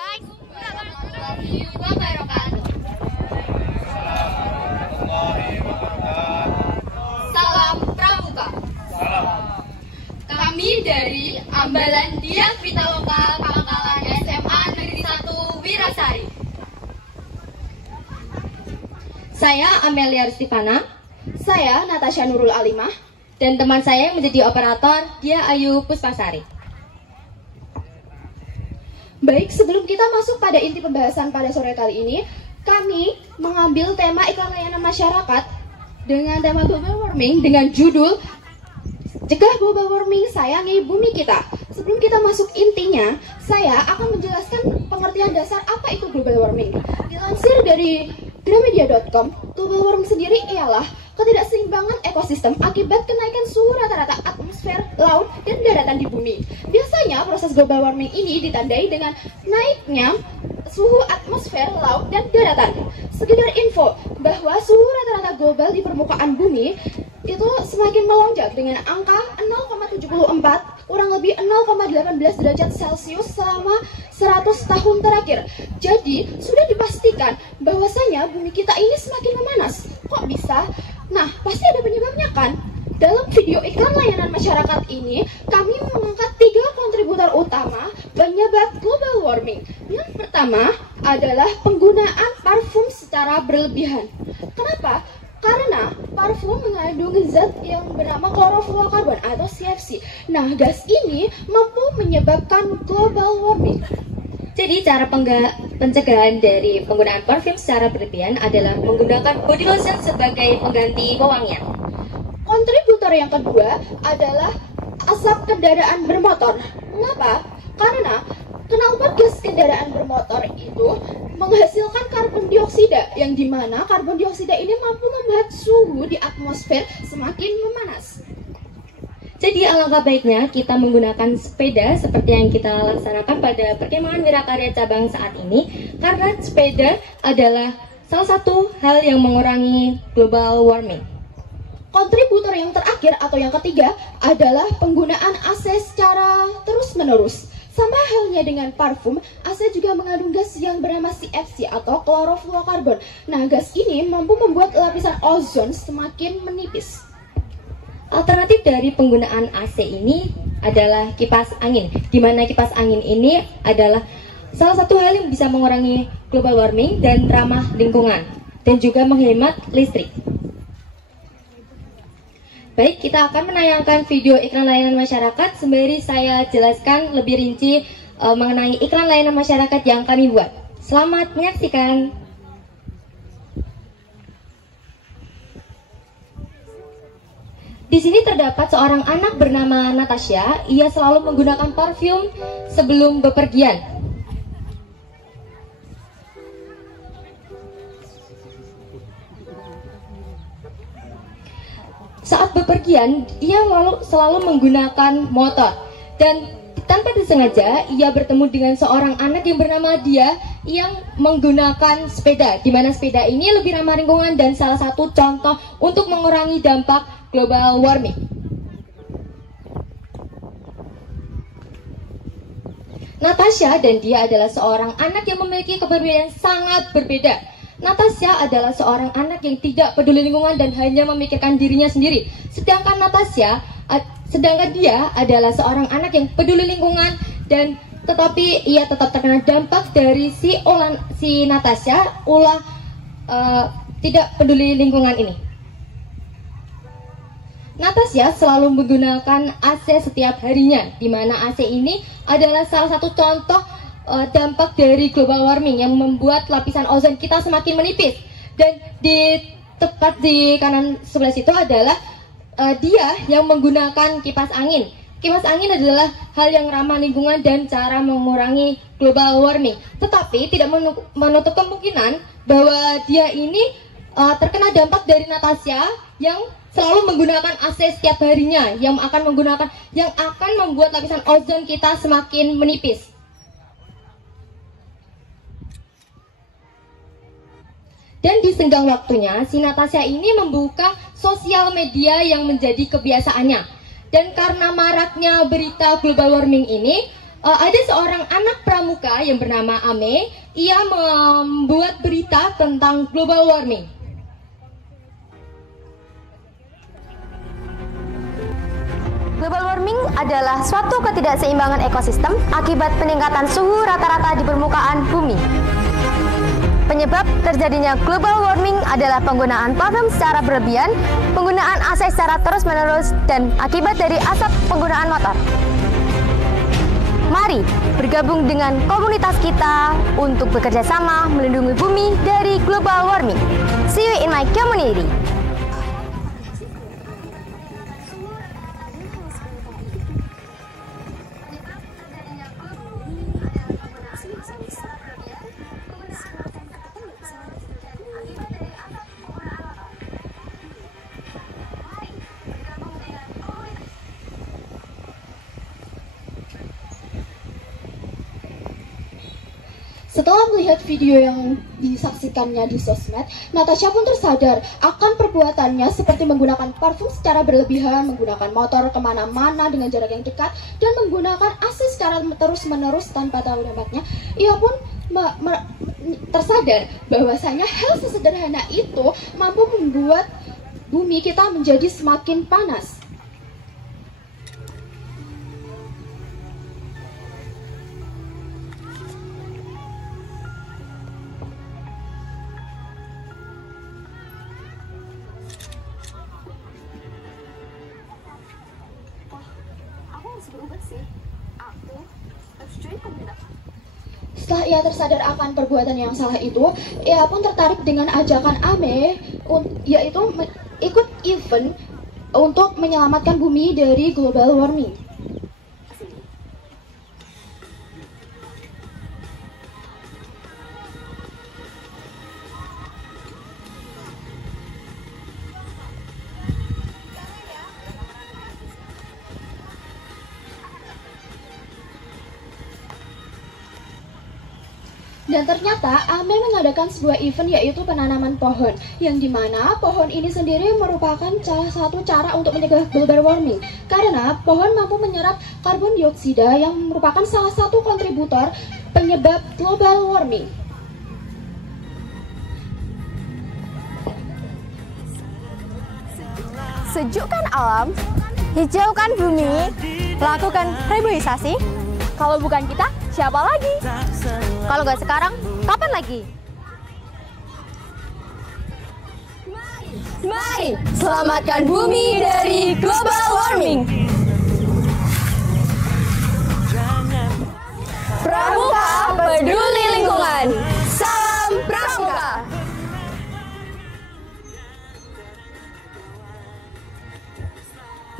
guys. Warahmatullahi wabarakatuh. Salam Pramuka. Kami dari Ambalan Dian Pitaloka Pangkalan SMA Negeri 1 Wirasari. Saya Amelia Ristifana. Saya Natasha Nurul Alimah. Dan teman saya yang menjadi operator, dia Ayu Puspasari. Baik, sebelum kita masuk pada inti pembahasan pada sore kali ini, kami mengambil tema iklan layanan masyarakat dengan tema global warming dengan judul Cegah Global Warming, Sayangi Bumi Kita. Sebelum kita masuk intinya, saya akan menjelaskan pengertian dasar apa itu global warming. Dilansir dari Gramedia.com, global warming sendiri ialah ketidakseimbangan ekosistem akibat kenaikan suhu rata-rata atmosfer, laut, dan daratan di bumi. Biasanya proses global warming ini ditandai dengan naiknya suhu atmosfer, laut, dan daratan. Sekedar info bahwa suhu rata-rata global di permukaan bumi itu semakin melonjak dengan angka 0,74 kurang lebih 0,18 derajat Celcius selama 100 tahun terakhir. Jadi sudah dipastikan bahwasanya bumi kita ini semakin memanas. Kok bisa? Nah, pasti ada penyebabnya kan? Dalam video iklan layanan masyarakat ini, kami mengangkat 3 kontributor utama penyebab global warming. Yang pertama adalah penggunaan parfum secara berlebihan. Kenapa? Karena parfum mengandung zat yang bernama klorofluorokarbon atau CFC. Nah, gas ini mampu menyebabkan global warming. Jadi cara pencegahan dari penggunaan parfum secara berlebihan adalah menggunakan body lotion sebagai pengganti pewangian. Kontributor yang kedua adalah asap kendaraan bermotor. Mengapa? Karena kenapa gas kendaraan bermotor itu menghasilkan karbon dioksida, yang dimana karbon dioksida ini mampu membuat suhu di atmosfer semakin memanas. Jadi alangkah baiknya kita menggunakan sepeda seperti yang kita laksanakan pada perkemahan Wirakarya cabang saat ini, karena sepeda adalah salah satu hal yang mengurangi global warming. Kontributor yang terakhir atau yang ketiga adalah penggunaan AC secara terus-menerus. Sama halnya dengan parfum, AC juga mengandung gas yang bernama CFC atau klorofluorokarbon. Nah, gas ini mampu membuat lapisan ozon semakin menipis. Alternatif dari penggunaan AC ini adalah kipas angin, di mana kipas angin ini adalah salah satu hal yang bisa mengurangi global warming dan ramah lingkungan, dan juga menghemat listrik. Baik, kita akan menayangkan video iklan layanan masyarakat sembari saya jelaskan lebih rinci mengenai iklan layanan masyarakat yang kami buat. Selamat menyaksikan. Di sini terdapat seorang anak bernama Natasha. Ia selalu menggunakan parfum sebelum bepergian. Saat bepergian, ia selalu menggunakan motor. Dan tanpa disengaja, ia bertemu dengan seorang anak yang bernama Dia yang menggunakan sepeda, di mana sepeda ini lebih ramah lingkungan dan salah satu contoh untuk mengurangi dampak global warming. Natasha dan Dia adalah seorang anak yang memiliki kepribadian sangat berbeda. Natasha adalah seorang anak yang tidak peduli lingkungan dan hanya memikirkan dirinya sendiri. Sedangkan Dia adalah seorang anak yang peduli lingkungan dan tetapi ia tetap terkena dampak dari si Natasha tidak peduli lingkungan ini. Natasha selalu menggunakan AC setiap harinya, di mana AC ini adalah salah satu contoh dampak dari global warming yang membuat lapisan ozon kita semakin menipis. Dan tepat di kanan sebelah situ adalah Dia yang menggunakan kipas angin. Kipas angin adalah hal yang ramah lingkungan dan cara mengurangi global warming. Tetapi tidak menutup kemungkinan bahwa Dia ini terkena dampak dari Natasha yang selalu menggunakan AC setiap harinya, yang akan membuat lapisan ozon kita semakin menipis. Dan di senggang waktunya, si Natasha ini membuka sosial media yang menjadi kebiasaannya. Dan karena maraknya berita global warming ini, ada seorang anak pramuka yang bernama Ame. Ia membuat berita tentang global warming. Global warming adalah suatu ketidakseimbangan ekosistem akibat peningkatan suhu rata-rata di permukaan bumi. Penyebab terjadinya global warming adalah penggunaan parfum secara berlebihan, penggunaan AC secara terus-menerus, dan akibat dari asap penggunaan motor. Mari bergabung dengan komunitas kita untuk bekerja sama melindungi bumi dari global warming. See you in my community. Setelah melihat video yang disaksikannya di sosmed, Natasha pun tersadar akan perbuatannya seperti menggunakan parfum secara berlebihan, menggunakan motor kemana-mana dengan jarak yang dekat, dan menggunakan AC secara terus-menerus tanpa tahu dampaknya. Ia pun tersadar bahwasanya hal sesederhana itu mampu membuat bumi kita menjadi semakin panas. Setelah ia tersadar akan perbuatan yang salah itu, ia pun tertarik dengan ajakan Ame, yaitu ikut event untuk menyelamatkan bumi dari global warming. Dan ternyata Ame mengadakan sebuah event yaitu penanaman pohon, yang dimana pohon ini sendiri merupakan salah satu cara untuk mencegah global warming, karena pohon mampu menyerap karbon dioksida yang merupakan salah satu kontributor penyebab global warming. Sejukkan alam, hijaukan bumi, lakukan reboisasi. Kalau bukan kita, siapa lagi? Kalau nggak sekarang, kapan lagi? Mari selamatkan bumi dari global warming. Pramuka peduli lingkungan. Salam Pramuka.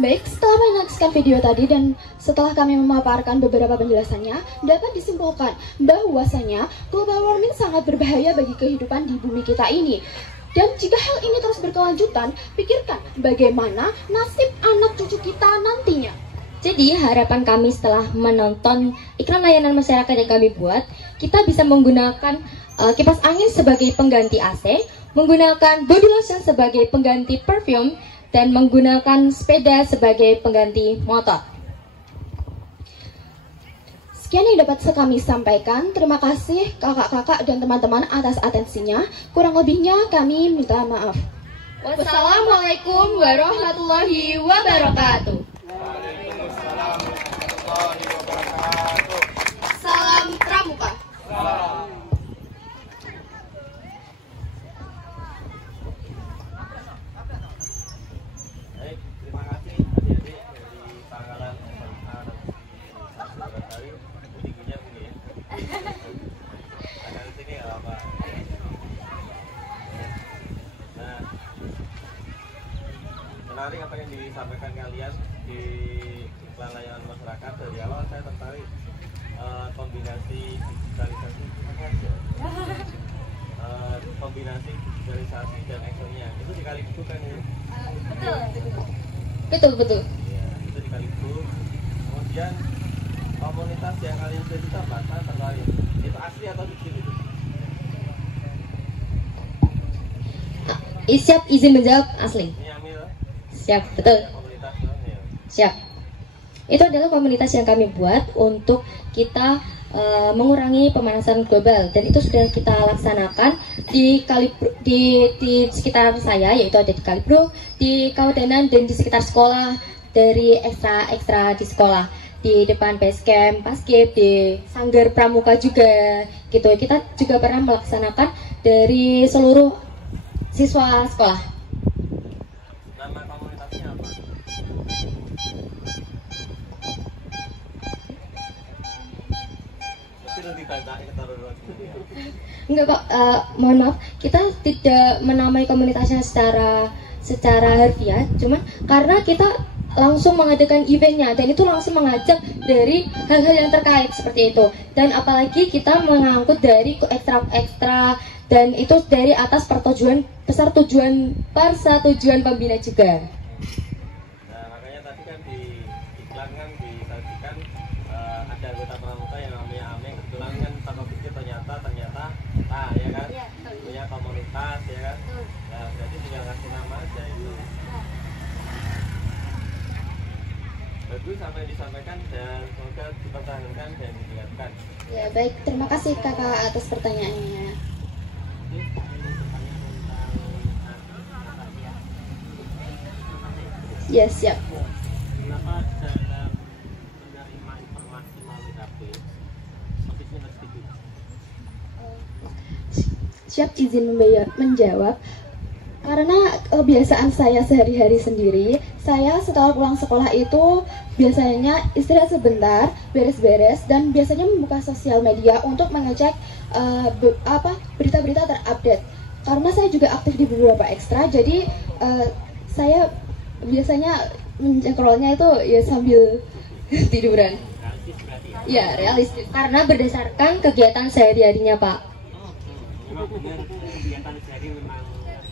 Baik, setelah menyaksikan video tadi dan setelah kami memaparkan beberapa penjelasannya, dapat disimpulkan bahwasanya global warming sangat berbahaya bagi kehidupan di bumi kita ini. Dan jika hal ini terus berkelanjutan, pikirkan bagaimana nasib anak cucu kita nantinya. Jadi harapan kami setelah menonton iklan layanan masyarakat yang kami buat, kita bisa menggunakan kipas angin sebagai pengganti AC, menggunakan body lotion sebagai pengganti perfume, dan menggunakan sepeda sebagai pengganti motor. Sekian yang dapat kami sampaikan. Terima kasih kakak-kakak dan teman-teman atas atensinya. Kurang lebihnya kami minta maaf. Wassalamualaikum warahmatullahi wabarakatuh. Salam Pramuka. Baik, terima kasih adik-adik dari Pangkalan SMA Negeri 1 tingginya begini ya. Ada di sini nggak apa? Nah, menarik apa yang disampaikan kalian di iklan layanan masyarakat. Dari awal saya tertarik kombinasi digitalisasi kombinasi digitalisasi dan actionnya itu dikaligus kan ya? Betul. Ya, itu dikaligus. Kemudian komunitas yang kalian cerita apa? Saya tertarik. Itu asli atau fiktif itu? Siap izin menjawab asli. Ini Amil. Siap, betul. Komunitas ya. Siap. Itu adalah komunitas yang kami buat untuk kita mengurangi pemanasan global, dan itu sudah kita laksanakan di sekitar saya, yaitu ada di Kalibro, di Kawedanan, dan di sekitar sekolah, dari ekstra di sekolah, di depan base camp, Paskib, di Sanggar Pramuka juga gitu. Kita juga pernah melaksanakan dari seluruh siswa sekolah. Nama komunitasnya apa? Mesti nanti tanya ke taruh Enggak Pak, mohon maaf, kita tidak menamai komunitasnya secara harfiah, cuman karena kita langsung mengadakan eventnya, dan itu langsung mengajak dari hal-hal yang terkait seperti itu, dan apalagi kita mengangkut dari ekstra dan itu dari atas persetujuan pembina juga. Nah, makanya tadi kan di iklan kan disajikan ada anggota pramuka yang namanya Ameng, kebetulan kan Pak Pikir ternyata nah ya kan, punya komunitas ya kan. Nah, berarti tinggal kasih nama aja itu. Bagus apa yang disampaikan, dan semoga dipertahankan dan ditingkatkan. Ya baik, terima kasih kakak atas pertanyaannya. Ya siap. Kenapa dalam menerima informasi melalui HP topiknya harus gitu? Siap, izin menjawab. Karena kebiasaan saya sehari-hari sendiri, saya setelah pulang sekolah itu biasanya istirahat sebentar, beres-beres, dan biasanya membuka sosial media untuk mengecek berita-berita terupdate. Karena saya juga aktif di beberapa ekstra, jadi saya biasanya mencengkrolnya itu ya sambil tiduran. Realistis berarti ya? Ya, realistis. Karena berdasarkan kegiatan sehari-harinya Pak. Memang benar, kegiatan sehari memang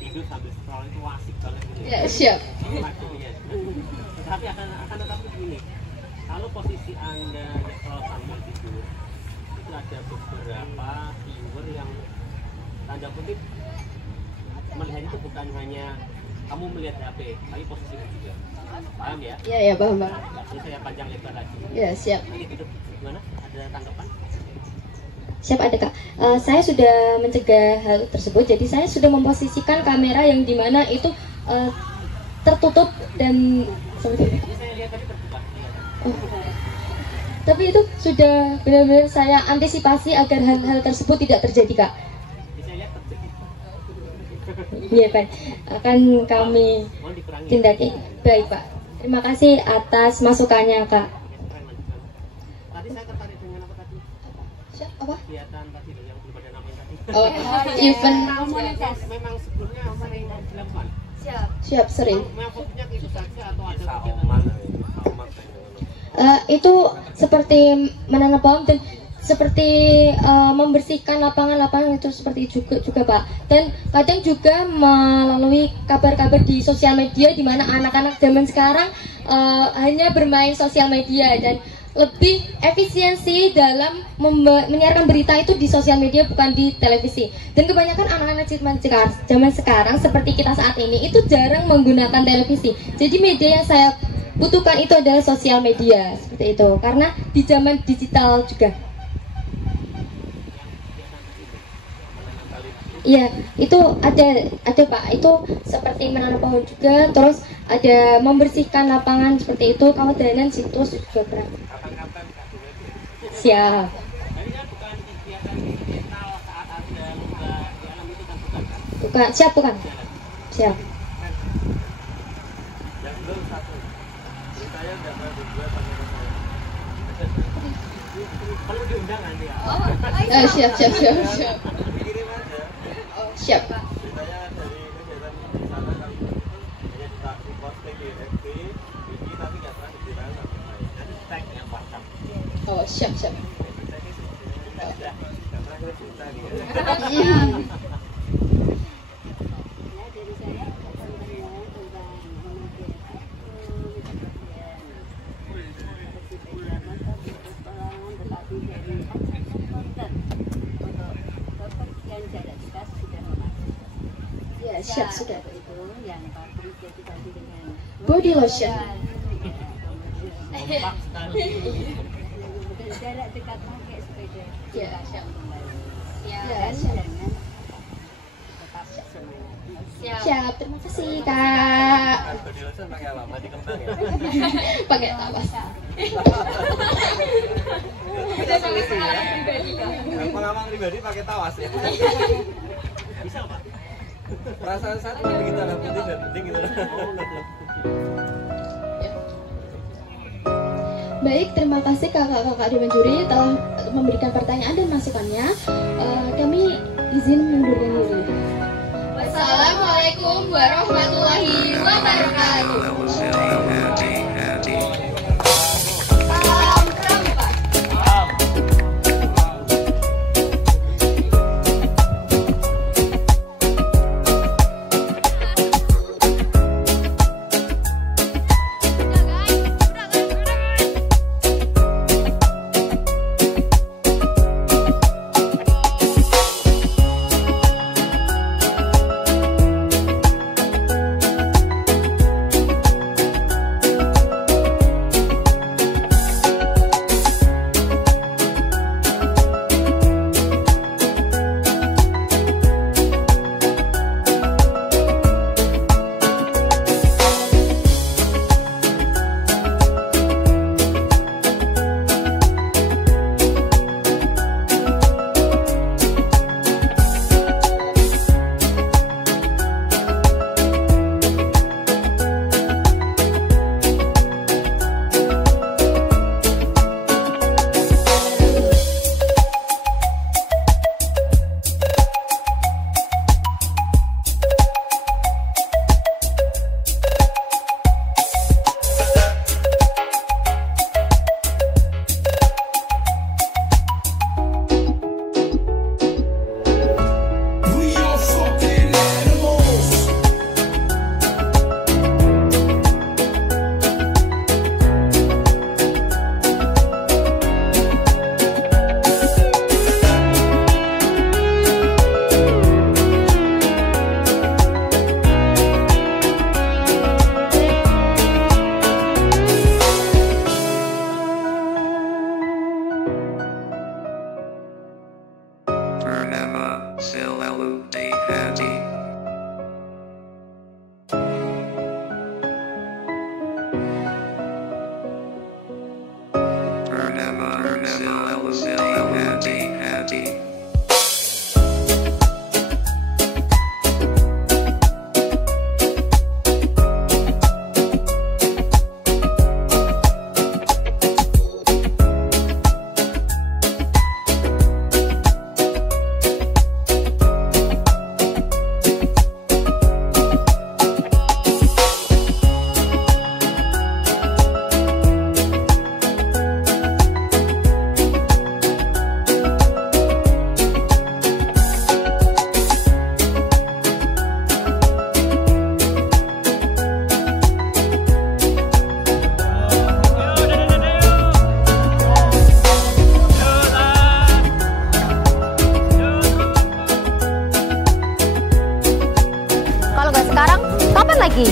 tidur sambil scroll itu asik banget gitu Ya, siap. Maksudnya. Tetapi akan tetapi begini, kalau posisi Anda scroll sambil tidur, itu ada beberapa viewer yang tanda kutip melihat itu bukan hanya kamu melihat HP, tapi posisinya juga. Paham ya? Ya, paham banget. Ini saya panjang lebar lagi. Ya, siap. Ini gitu. Gimana? Ada tanggapan? Siap, ada Kak. Saya sudah mencegah hal tersebut, jadi saya sudah memposisikan kamera yang dimana itu tertutup dan seperti itu. Ini saya lihat tadi terbuka. Tapi itu sudah benar-benar saya antisipasi agar hal-hal tersebut tidak terjadi Kak. Ini saya lihat terjadi. Iya Pak, akan kami Mohon dikurangi. tindaki. Baik Pak, terima kasih atas masukannya Kak. Tadi saya tertarik dengan apa tadi? Siap, apa? Kegiatan tadi yang belum ada namanya tadi. Oh, event. Memang sebelumnya sering dilakukan. Siap, sering. Memang fokusnya ke itu saja atau ada kegiatan Itu seperti menanam pohon dan seperti membersihkan lapangan-lapangan itu seperti juga Pak. Dan kadang juga melalui kabar-kabar di sosial media di mana anak-anak zaman sekarang hanya bermain sosial media, dan lebih efisiensi dalam menyiarkan berita itu di sosial media bukan di televisi. Dan kebanyakan anak-anak zaman sekarang seperti kita saat ini itu jarang menggunakan televisi. Jadi media yang saya butuhkan itu adalah sosial media seperti itu, karena di zaman digital juga. Iya, itu ada Pak. Itu seperti menanam pohon juga, terus ada membersihkan lapangan seperti itu, kawedanan situs juga pernah. kapan-kapan Kak Dunia. Siap. Tadi kan bukan kegiatan digital saat ada lomba di alam itu kan bukan kan? Bukan, siap bukan? Siap. Yang belum satu. Beritanya nggak pernah dibuat sama saya. Perlu diundang nanti ya. Siap. Dikirim aja. Siap. Beritanya dari kegiatan di sana kan hanya di posting di FB, ini tapi nggak pernah diberitakan sama saya. Jadi tag yang WhatsApp. Oh, siap. Nggak pernah berita gitu. Ya, siap sudah. Itu yang pabrik jadi tadi dengan Body lotion. kompak sekali. Jarak dekat pakai sepeda. Ya. Siap. Ya, Jalanan. Tetap semuanya. Siap. siap. Terima kasih Kak. Kalau di Losan pakai apa? Mati kembang ya? Pakai tawas. Udah sampai pengalaman pribadi Kak. Pengalaman pribadi pakai tawas ya? Bisa Pak? Perasaan saat begitu ada penting dan penting gitu. Baik, terima kasih kakak-kakak Dewan Juri telah memberikan pertanyaan dan masukannya. Kami izin mengundurkan diri. Wassalamualaikum warahmatullahi wabarakatuh. Salam pramuka. Bernama selalu di hati. Bernama selalu di hati. Kalau nggak sekarang, kapan lagi?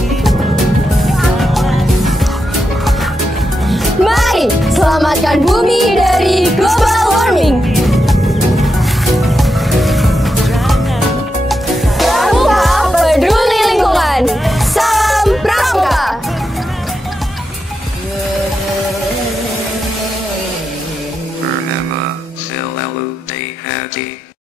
Mari selamatkan bumi dari global warming. Pramuka peduli lingkungan. Salam Pramuka. Bernama selalu di hati.